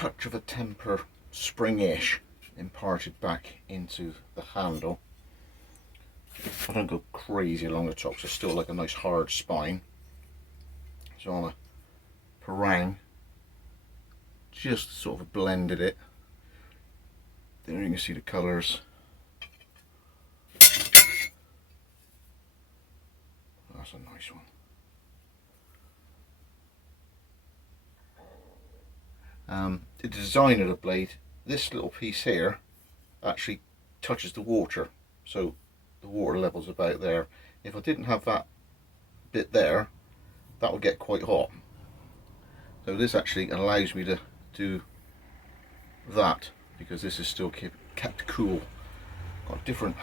touch of a temper, spring-ish, imparted back into the handle. I don't go crazy along the top, so it's still like a nice hard spine. So on a parang, just sort of blended it. There you can see the colours. That's a nice one. The design of the blade, this little piece here actually touches the water, so the water level's about there. If I didn't have that bit there, that would get quite hot. So this actually allows me to do that, because this is still kept cool. Got a different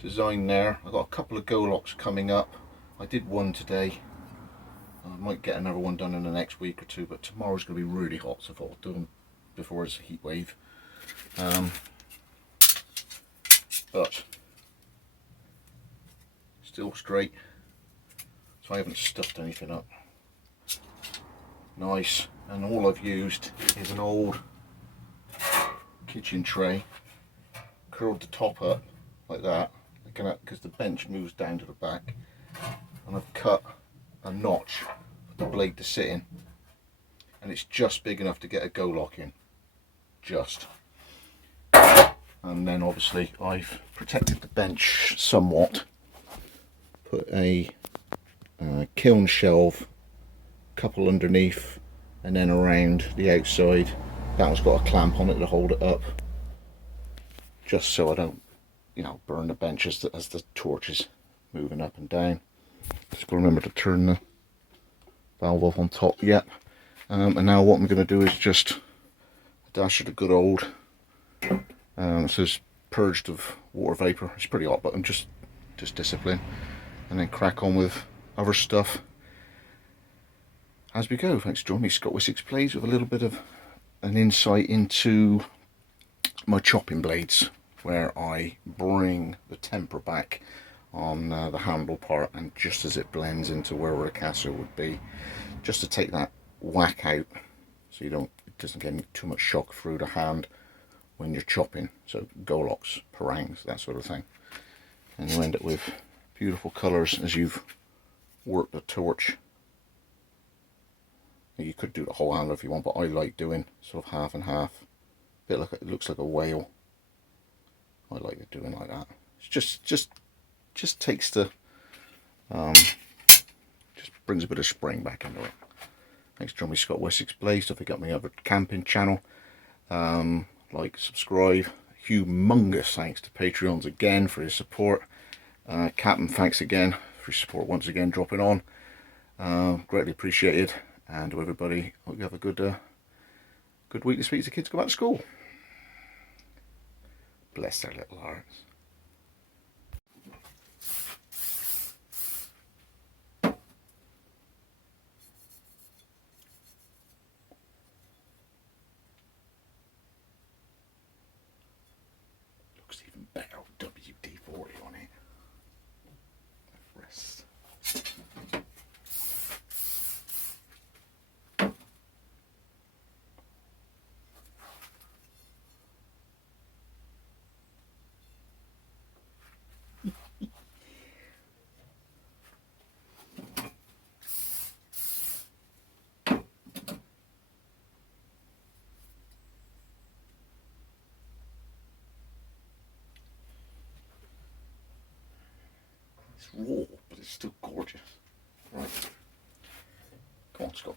design there. I've got a couple of Goloks coming up. I did one today. I might get another one done in the next week or two, but tomorrow's going to be really hot, so I thought I'd do them before it's a heat wave. But still straight, so I haven't stuffed anything up. Nice, and all I've used is an old kitchen tray, curled the top up like that, because the bench moves down to the back, and I've cut a notch for the blade to sit in, and it's just big enough to get a Golok in, just. And then obviously I've protected the bench somewhat, put a kiln shelf, couple underneath, and then around the outside. That one's got a clamp on it to hold it up, just so I don't, you know, burn the bench as the torch is moving up and down. Just got to remember to turn the valve off on top. Yep. And now what I'm going to do is just a dash of the good old, it says purged of water vapour. It's pretty hot, but I'm just discipline, and then crack on with other stuff as we go. Thanks for joining me, Scott Wessex Blades, with a little bit of an insight into my chopping blades, where I bring the temper back on the handle part, and just as it blends into where a ricasso would be, just to take that whack out, so it doesn't get too much shock through the hand when you're chopping. So Goloks, parangs, that sort of thing, and you end up with beautiful colours as you've worked the torch. You could do the whole handle if you want, but I like doing sort of half and half. Bit like it looks like a whale. I like it doing like that. It's just takes the just brings a bit of spring back into it. Thanks for joining me, Scott Wessex Blades. Don't forget my other camping channel. Like, subscribe. Humongous thanks to Patreons again for your support. Captain, thanks again for your support once again, dropping on. Greatly appreciated. And to everybody, hope you have a good week this week as the kids go back to school. Bless their little hearts. Looks even better with WD-40 on it. Rest. It's raw, but it's still gorgeous. Right. Come on, Scott.